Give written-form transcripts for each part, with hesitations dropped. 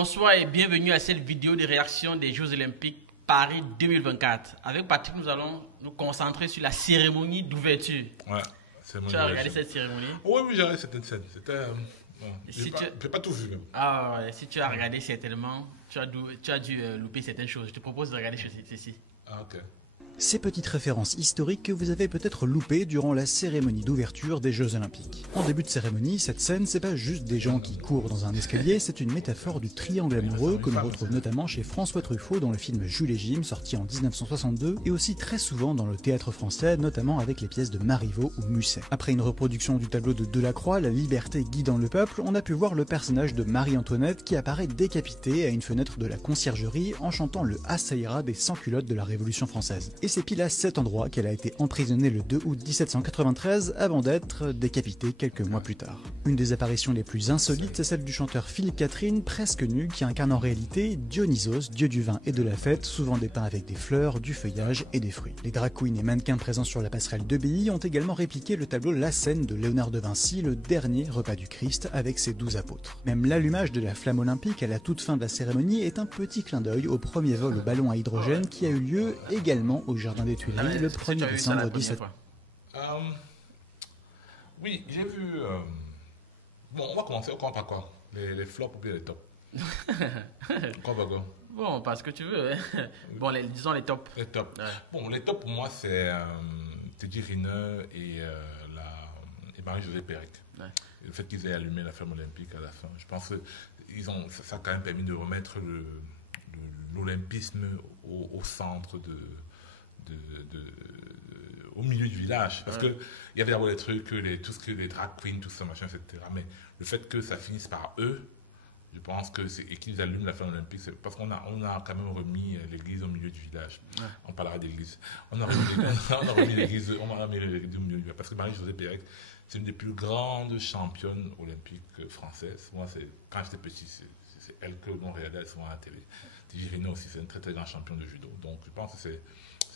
Bonsoir et bienvenue à cette vidéo de réaction des Jeux Olympiques Paris 2024. Avec Patrick, nous allons nous concentrer sur la cérémonie d'ouverture. Ouais, tu as regardé cette cérémonie? Oui, j'ai regardé cette scène. C'était... Si j'ai pas tout vu même. Ah ouais, si tu as regardé certainement, tu as dû louper certaines choses. Je te propose de regarder ceci. Ah, ok. Ces petites références historiques que vous avez peut-être loupées durant la cérémonie d'ouverture des Jeux Olympiques. En début de cérémonie, cette scène, c'est pas juste des gens qui courent dans un escalier, c'est une métaphore du triangle amoureux que l'on retrouve notamment chez François Truffaut dans le film Jules et Jim, sorti en 1962, et aussi très souvent dans le théâtre français, notamment avec les pièces de Marivaux ou Musset. Après une reproduction du tableau de Delacroix, La liberté guidant le peuple, on a pu voir le personnage de Marie-Antoinette qui apparaît décapitée à une fenêtre de la conciergerie en chantant le « Ah ça ira » des sans-culottes de la Révolution française. Et c'est pile à cet endroit qu'elle a été emprisonnée le 2 août 1793 avant d'être décapitée quelques mois plus tard. Une des apparitions les plus insolites, c'est celle du chanteur Philippe Catherine, presque nu, qui incarne en réalité Dionysos, dieu du vin et de la fête, souvent dépeint avec des fleurs, du feuillage et des fruits. Les drag queens et mannequins présents sur la passerelle de Billy ont également répliqué le tableau La Scène de Léonard de Vinci, le dernier repas du Christ avec ses 12 apôtres. Même l'allumage de la flamme olympique à la toute fin de la cérémonie est un petit clin d'œil au premier vol au ballon à hydrogène qui a eu lieu également au Jardin des Tuileries le 1er décembre 17. Oui, j'ai vu... Bon, on va commencer par quoi? Les flops ou bien les tops? Quoi, Bago? Bon, parce que tu veux. Hein. Bon, disons les tops. Les tops. Ouais. Bon, les tops pour moi, c'est Teddy Riner et Marie-Josée Pérec. Ouais. Le fait qu'ils aient allumé la flamme olympique à la fin, je pense que ça a quand même permis de remettre l'olympisme au centre au milieu du village. Parce que il y avait d'abord les trucs, tout ce que les drag queens, tout ça, machin, etc. Mais le fait que ça finisse par eux, je pense que et qu'ils allument la flamme olympique, c'est parce qu'on a quand même remis l'église au milieu du village. Ouais. On parlera d'église. On a remis l'église au milieu du village. Parce que Marie-Josée Pérec, c'est une des plus grandes championnes olympiques françaises. Moi, quand j'étais petit, c'est elle que l'on regardait souvent à la télé. Tigirino aussi, c'est une très très grande championne de judo. Donc je pense que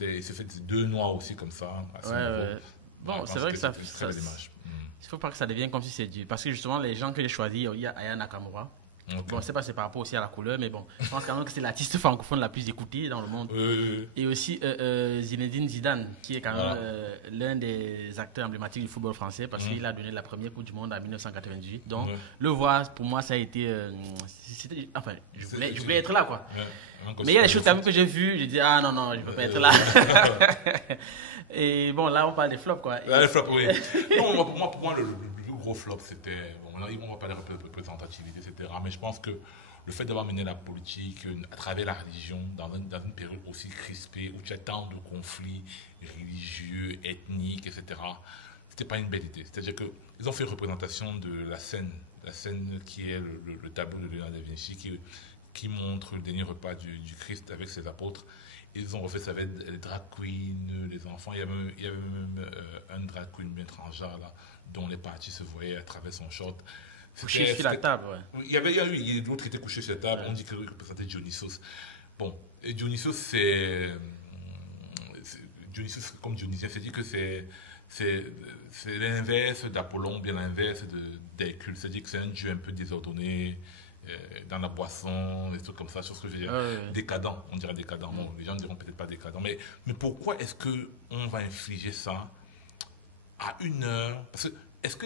il s'est fait deux noirs aussi comme ça. À ce niveau. Bon, c'est vrai que ça il faut pas que ça devienne comme si c'est dur. Parce que justement, les gens que j'ai choisis, il y a Aya Nakamura. Okay. Bon, je ne sais pas si c'est par rapport aussi à la couleur, mais bon, je pense quand même que c'est l'artiste francophone la plus écoutée dans le monde. Et aussi Zinedine Zidane, qui est quand même l'un des acteurs emblématiques du football français, parce qu'il a donné la première Coupe du Monde en 1998. Donc, le voir, pour moi, ça a été... enfin, je voulais être là, quoi. Mais il y a des choses quand même que j'ai vues, j'ai dit, ah non, je ne peux pas être là. Et bon, là, on parle des flops, quoi. Les flops, oui. Non, pour moi, le gros flop, c'était... Bon, là, on va parler de représentativité, etc. Mais je pense que le fait d'avoir mené la politique à travers la religion dans une période aussi crispée, où tu as tant de conflits religieux, ethniques, etc., c'était pas une belle idée. C'est-à-dire qu'ils ont fait une représentation de la scène qui est le tableau de Léonard de Vinci, qui montre le dernier repas du Christ avec ses apôtres. Ils ont refait ça avec les drag queens, les enfants. Il y avait même un drag queen bien transgenre là, dont les parties se voyaient à travers son short. Couché sur la table, ouais. Il y a d'autres qui étaient couchés sur la table. On dit qu'il représentait Dionysos. Bon, et Dionysos, Dionysos comme Dionysien, c'est-à-dire que c'est l'inverse d'Apollon, bien l'inverse d'Hercule. C'est-à-dire que c'est un dieu un peu désordonné, dans la boisson, des trucs comme ça, sur ce que je veux dire. Décadent, on dirait décadent. Bon, les gens ne diront peut-être pas décadent. Mais pourquoi est-ce qu'on va infliger ça à 1 heure? Parce que est-ce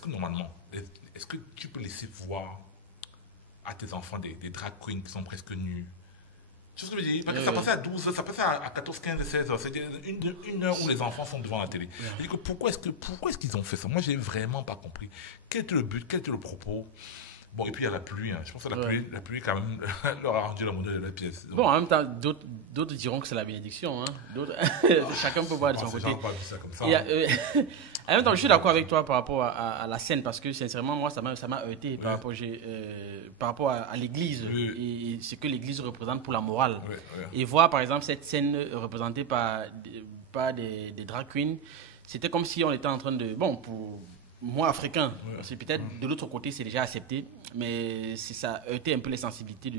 que normalement, est-ce que tu peux laisser voir à tes enfants des drag queens qui sont presque nus? Tu vois ce que je veux dire? Parce que ça passait à 12 heures, ça passait à 14, 15, 16 heures. C'est-à-dire une heure où les enfants sont devant la télé. Que pourquoi est-ce qu'ils ont fait ça? Moi, je n'ai vraiment pas compris. Quel était le but? Quel était le propos? Bon, et puis il y a la pluie. Hein. Je pense que la pluie, quand même, leur a rendu la monnaie de la pièce. Donc, bon, en même temps, d'autres diront que c'est la bénédiction. Hein. Chacun peut voir de son côté. Pas vu ça comme ça. En même temps, je suis d'accord avec toi par rapport à la scène, parce que sincèrement, moi, ça m'a heurté par rapport à l'église et ce que l'église représente pour la morale. Et voir, par exemple, cette scène représentée par des drag queens, c'était comme si on était en train de... Bon, pour... Moi, africain, c'est peut-être de l'autre côté, c'est déjà accepté, mais ça a heurté un peu les sensibilités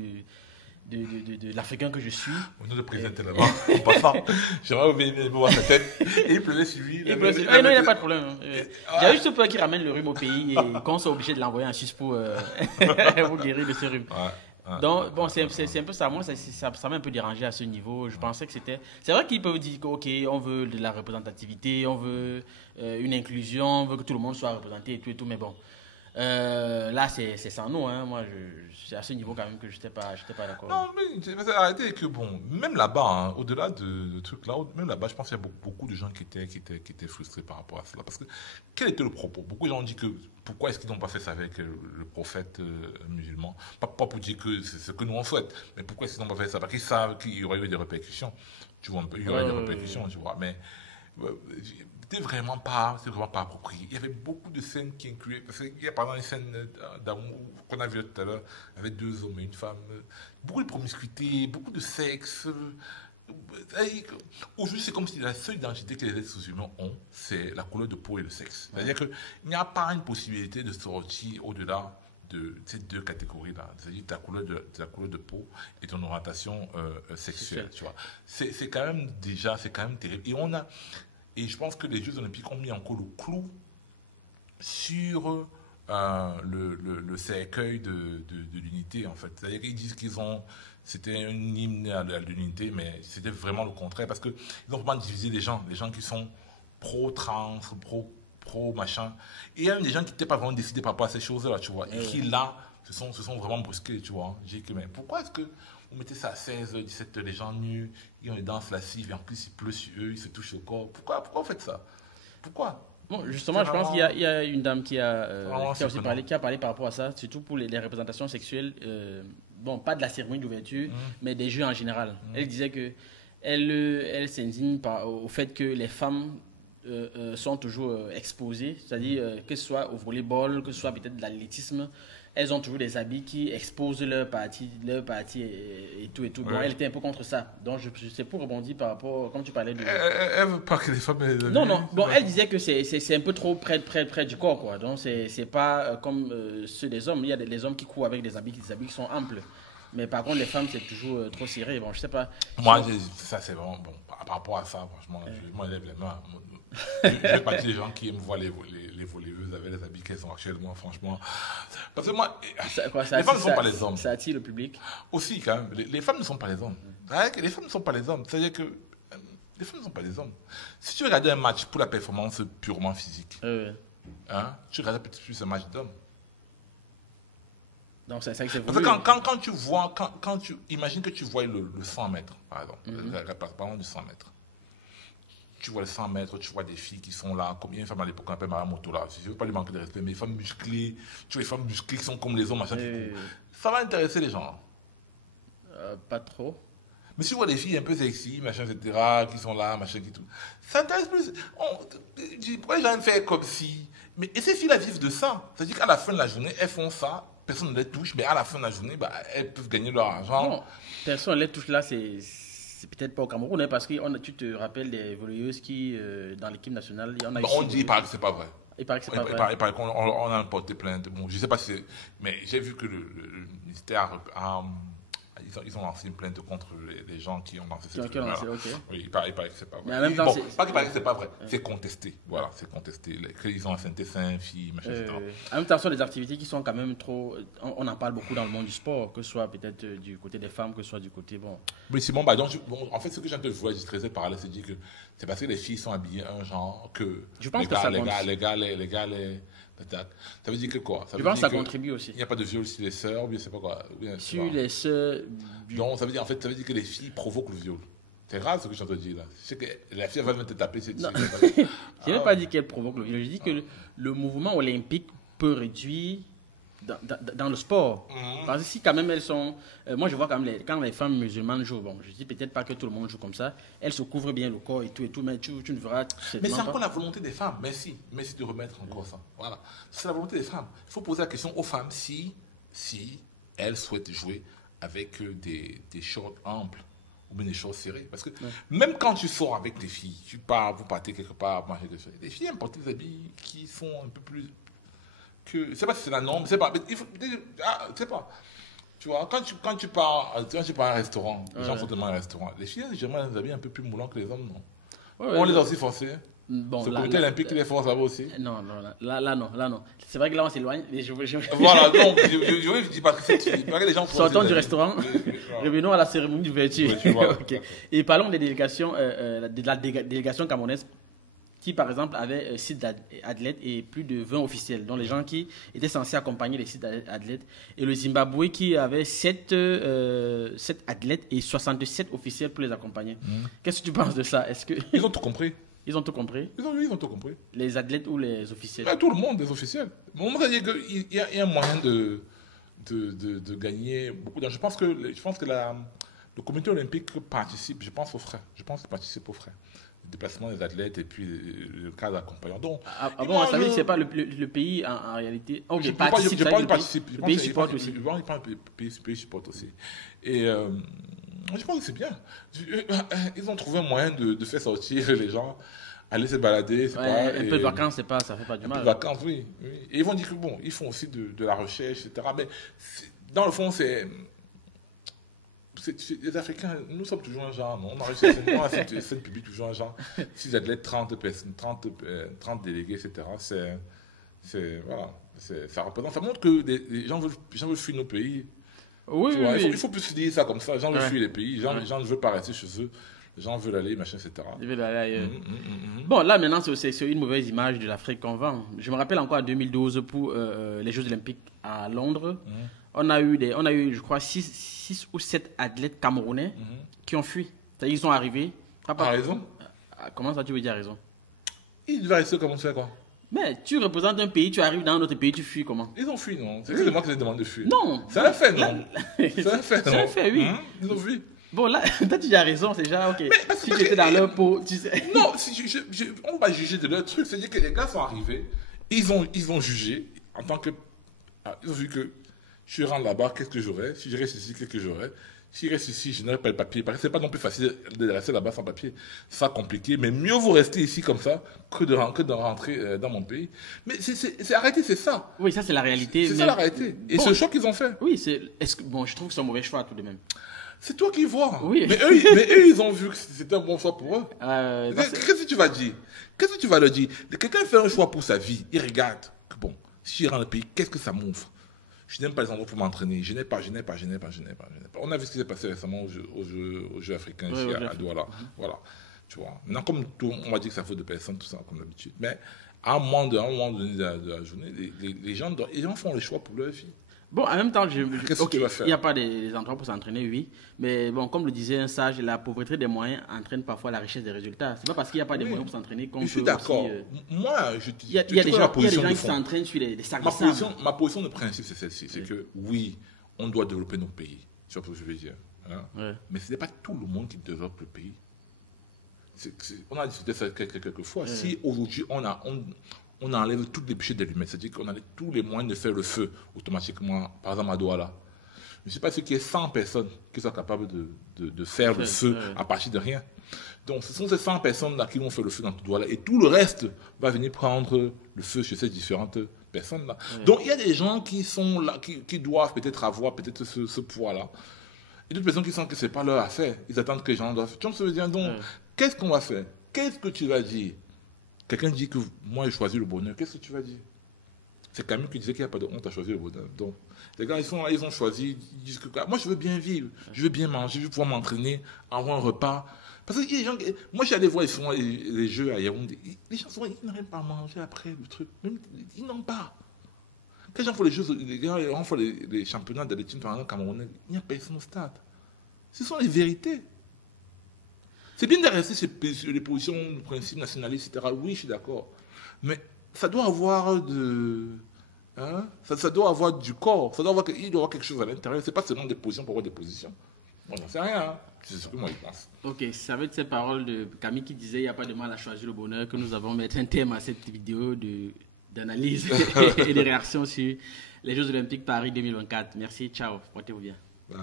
de l'Africain que je suis. On nous le présentait là-bas, en passant. J'aimerais oublier voir sa tête. Et il pleuvait sur lui. Non, il n'y a pas de problème. Il y a juste peur qu'il ramène le rhume au pays et qu'on soit obligé de l'envoyer en Suisse pour guérir de ce rhume. Donc, bon, c'est un peu ça. Moi, ça m'a un peu dérangé à ce niveau. Je pensais que c'était... C'est vrai qu'ils peuvent dire OK, on veut de la représentativité, on veut une inclusion, on veut que tout le monde soit représenté et tout, mais bon. Là, c'est sans nous. Hein. Moi, c'est à ce niveau quand même que je n'étais pas d'accord. Non, mais arrêtez que bon, même là-bas, hein, au-delà de trucs là, même là-bas, je pense qu'il y a beaucoup de gens qui étaient frustrés par rapport à cela. Parce que quel était le propos? Beaucoup de gens ont dit que pourquoi est-ce qu'ils n'ont pas fait ça avec le prophète musulman? Pas pour dire que c'est ce que nous on souhaite, mais pourquoi est-ce qu'ils n'ont pas fait ça? Parce qu'ils savent qu'il y aurait eu des répercussions. Tu vois un peu, il y aurait eu des répercussions, tu vois. Mais c'était vraiment pas approprié. Il y avait beaucoup de scènes qui incluaient, parce qu'il y a par exemple une scène d'amour qu'on a vu tout à l'heure avec 2 hommes et une femme, beaucoup de promiscuité, beaucoup de sexe. Aujourd'hui, c'est comme si la seule identité que les êtres humains ont, c'est la couleur de peau et le sexe. C'est-à-dire qu'il n'y a pas une possibilité de sortir au-delà de ces 2 catégories-là, c'est-à-dire ta couleur de peau et ton orientation sexuelle. Tu vois. C'est quand même terrible. Et je pense que les Jeux Olympiques ont mis encore le clou sur le cercueil de l'unité, en fait. C'est-à-dire qu'ils disent c'était un hymne à l'unité, mais c'était vraiment le contraire, parce qu'ils ont vraiment divisé les gens qui sont pro-trans, pro-machin. Et il y a même des gens qui n'étaient pas vraiment décidés par rapport à ces choses-là, tu vois, et qui, là, se sont vraiment brusqués, tu vois. J'ai dit, mais pourquoi est-ce que vous mettez ça à 16, 17, les gens nus, ils ont les dents lascives, et en plus il pleut sur eux, ils se touchent au corps. Pourquoi vous faites ça? Pourquoi? Bon, justement, je pense qu'il y a une dame qui a parlé par rapport à ça, surtout pour les représentations sexuelles, bon, pas de la cérémonie d'ouverture, mais des Jeux en général. Elle disait que elle s'indigne au fait que les femmes sont toujours exposées, c'est-à-dire que ce soit au volleyball, que ce soit peut-être de l'athlétisme, elles ont toujours des habits qui exposent leur partie et tout. Bon, elle était un peu contre ça. Donc, je sais pour rebondir par rapport, comme tu parlais de... Elle veut pas que les femmes... Non. Bon, elle disait que c'est un peu trop près du corps, quoi. Donc, c'est pas comme ceux des hommes. Il y a des hommes qui courent avec des habits qui sont amples. Mais par contre, les femmes, c'est toujours trop serré. Bon, je sais pas. Moi, ça, c'est vraiment... Bon, par rapport à ça, franchement, je m'enlève les mains. Je fais partie des gens qui aiment voir les volleyeuses avec les habits qu'elles ont actuellement, franchement. Parce que moi, les femmes ne sont pas les hommes. Ça attire le public. Aussi, quand même, les femmes ne sont pas les hommes. Les femmes ne sont pas les hommes. C'est-à-dire que les femmes ne sont pas les hommes. Si tu regardais un match pour la performance purement physique, tu regardais peut-être plus un match d'hommes. Donc, c'est ça que c'est voulu. Parce que quand tu vois, imagine que tu vois le 100 mètres, par exemple, parlons du 100 mètres. Tu vois les 100 mètres, tu vois des filles qui sont là, comme il y a une femme à l'époque qu'on appelle Madame Moto là. Je ne veux pas lui manquer de respect, mais les femmes musclées, tu vois les femmes musclées qui sont comme les hommes, machin, ça va intéresser les gens. Pas trop. Mais si tu vois des filles un peu sexy, machin, etc., qui sont là, machin, qui tout, ça intéresse plus. Pourquoi les gens font comme si. Et ces filles-là vivent de ça. C'est-à-dire qu'à la fin de la journée, elles font ça, personne ne les touche, mais à la fin de la journée, elles peuvent gagner leur argent. Non, personne ne les touche là, c'est peut-être pas au Cameroun, hein, parce que tu te rappelles des volleyeuses qui, dans l'équipe nationale, il y en a on dit, il paraît que c'est pas vrai. Il paraît que c'est pas vrai. Il paraît qu'on a porté plainte. Bon, je sais pas si c'est... Mais j'ai vu que le ministère ils ont lancé une plainte contre les gens qui ont lancé cette plainte. Oui, il paraît que c'est pas vrai. Même temps, pas qu'il paraît que c'est pas vrai, c'est contesté. Voilà, c'est contesté. Qu'ils ont assenté 5 filles, machin, etc. En même temps, ce sont des activités qui sont quand même trop... On en parle beaucoup dans le monde du sport, que ce soit peut-être du côté des femmes, que ce soit du côté... Bon. Oui, Simon, en fait, ce que j'ai un peu voulu illustrer par là, c'est dire que c'est parce que les filles sont habillées un genre que... Je pense les gars, ça veut dire que quoi? Je pense que ça contribue aussi. Il n'y a pas de viol sur les sœurs, ou bien c'est pas quoi? Sur les sœurs... Donc, ça veut dire que les filles provoquent le viol. C'est grave ce que je suis en train de dire là. C'est que la fille va venir te taper. Je n'ai pas dit qu'elle provoque le viol. Je dis que le mouvement olympique peut réduire dans le sport. Parce que si quand même elles sont... moi je vois quand les femmes musulmanes jouent, bon, je dis peut-être pas que tout le monde joue comme ça, elles se couvrent bien le corps et tout, mais tu ne verras... Mais c'est encore la volonté des femmes. Merci de remettre encore ça. Voilà. C'est la volonté des femmes. Il faut poser la question aux femmes si elles souhaitent jouer avec des shorts amples ou bien des shorts serrés. Parce que même quand tu sors avec tes filles, vous partez quelque part, manger des choses, les filles aiment porter des habits qui sont un peu plus... Je ne sais pas si c'est la norme, c'est pas. Tu vois, quand tu pars à un restaurant, les gens font demander un restaurant. Les filles, j'aimerais des habits un peu plus moulants que les hommes, non? On les a aussi forcés. Bon, ce comité olympique, il est fort, ça va aussi. Non, là, non. C'est vrai que là, on s'éloigne. Voilà, donc, je dis pas que les gens... Sortons du restaurant, revenons à la cérémonie d'ouverture. Okay. Et parlons des délégations, de la délégation camerounaise, qui, par exemple, avait 6 athlètes et plus de 20 officiels, dont les gens qui étaient censés accompagner les 6 athlètes. Et le Zimbabwe qui avait 7 athlètes et 67 officiels pour les accompagner. Qu'est-ce que tu penses de ça? Ils ont tout compris. Ils ont tout compris? Ils ont tout compris. Les athlètes ou les officiels? Tout le monde, les officiels. On va dire qu'il y a un moyen de gagner beaucoup d'argent. Je pense que le comité olympique participe, je pense aux frais. Je pense qu'il participe aux frais. Le déplacement des athlètes et puis le cas d'accompagnant. Donc, bon, ça veut dire que ce n'est pas le pays en réalité. Oh, je participe. Le pays supporte aussi. Le pays supporte aussi. Et je pense que c'est bien. Ils ont trouvé un moyen de faire sortir les gens, aller se balader. Un peu de vacances, ça fait pas du mal. Un peu de vacances, oui. Et ils vont dire que bon, ils font aussi de la recherche, etc. Mais dans le fond, les Africains, nous sommes toujours un genre, non? On a réussi à faire cette publique toujours un genre. 6 athlètes, 30 personnes, 30 délégués, etc. Voilà. Ça représente, ça montre que les gens veulent fuir nos pays. Oui, oui. Il faut plus se dire ça comme ça. Les gens veulent fuir les pays. Les gens ne veulent pas rester chez eux. Les gens veulent aller, machin, etc. Ils veulent aller ailleurs. Bon, là, maintenant, c'est une mauvaise image de l'Afrique qu'on vend. Je me rappelle encore en 2012 pour les Jeux Olympiques à Londres. On a eu, je crois, 6 ou 7 athlètes camerounais qui ont fui. C'est-à-dire qu'ils sont arrivés. Raison? Comment ça, tu veux dire raison? Ils devaient rester comme ça, quoi. Mais tu représentes un pays, tu arrives dans un autre pays, tu fuis comment? Ils ont fui, non? C'est moi qui les demande de fuir. Non. Ça l'a fait, non? Ça l'a fait, non? Ça l'a fait, oui. Ils ont fui. Bon, là, toi, tu as raison, c'est déjà ok. Si tu étais dans leur peau, tu sais. Non, on va juger de leur truc. C'est-à-dire que les gars sont arrivés, ils ont jugé en tant que. Ils ont vu que je rentre là-bas, qu'est-ce que j'aurais? Si je reste ici, qu'est-ce que j'aurais? Si je reste ici, je n'aurais pas le papier. Parce que c'est pas non plus facile de rester là-bas sans papier. C'est compliqué. Mais mieux vous rester ici comme ça que de rentrer dans mon pays. Mais c'est arrêté, c'est ça. Oui, ça, c'est la réalité. C'est ça la réalité. Et bon, c'est le choix qu'ils ont fait. Oui, je trouve que c'est un mauvais choix tout de même. C'est toi qui vois. Oui. Mais eux, ils ont vu que c'était un bon choix pour eux. Qu'est-ce que tu vas dire? Qu'est-ce que tu vas leur dire? Quelqu'un fait un choix pour sa vie. Il regarde que bon, si je rentre dans le pays, qu'est-ce que ça m'ouvre? Je n'aime pas les endroits pour m'entraîner. Je n'ai pas. On a vu ce qui s'est passé récemment aux Jeux africains ici à Douala. Voilà. Tu vois. Maintenant, comme tout, on va dire que ça faute de personnes, tout ça, comme d'habitude. Mais à un moment donné de la journée, les gens font le choix pour leur vie. Bon, en même temps, qu'est-ce que tu vas faire? Il n'y a pas des endroits pour s'entraîner, oui. Mais bon, comme le disait un sage, la pauvreté des moyens entraîne parfois la richesse des résultats. C'est pas parce qu'il n'y a pas de moyens pour s'entraîner qu'on peut. Je suis d'accord. Moi, il y a des gens qui s'entraînent sur les sacs de sable. Ma position de principe, c'est celle-ci. C'est que oui, on doit développer nos pays. C'est ce que je veux dire. Hein? Ouais. Mais ce n'est pas tout le monde qui développe le pays. On a discuté ça quelques fois. Ouais. Si aujourd'hui, on enlève tous les péchés de l'humain, c'est-à-dire qu'on enlève tous les moyens de faire le feu automatiquement, par exemple à Douala. Je ne sais pas ce qu'il y ait 100 personnes qui sont capables de faire le feu à partir de rien. Donc ce sont ces 100 personnes-là qui vont faire le feu dans Douala et tout le reste va venir prendre le feu chez ces différentes personnes-là. Donc il y a des gens qui sont là, qui doivent peut-être avoir peut-être ce poids-là. Et d'autres personnes qui sentent que ce n'est pas leur affaire. Ils attendent que les gens doivent. Donc ça veut dire, donc, qu'est-ce qu'on va faire? Qu'est-ce que tu vas dire? Quelqu'un dit que moi j'ai choisi le bonheur, qu'est-ce que tu vas dire? C'est Camus qui disait qu'il n'y a pas de honte à choisir le bonheur. Donc, les gars, ils ont choisi, ils disent que moi je veux bien vivre, je veux bien manger, je veux pouvoir m'entraîner, avoir un repas. Parce que les gens, moi j'allais voir souvent les jeux à Yaoundé, les gens souvent, ils n'arrivent pas à manger après le truc, même, ils n'ont pas. Quand les gens font les gens font les championnats d'athlétisme par exemple camerounais, il n'y a personne au stade. Ce sont les vérités. C'est bien de rester sur les positions de principe nationaliste, etc. Oui, je suis d'accord. Mais ça doit avoir ça doit avoir du corps. Il doit avoir quelque chose à l'intérieur. Ce n'est pas seulement des positions pour avoir des positions. Bon, j'en sais rien. C'est ce que moi, je pense. Ok, c'est avec ces paroles de Camille qui disait il n'y a pas de mal à choisir le bonheur que nous avons mis un thème à cette vidéo d'analyse et de réaction sur les Jeux Olympiques Paris 2024. Merci, ciao. Portez-vous bien. Bye.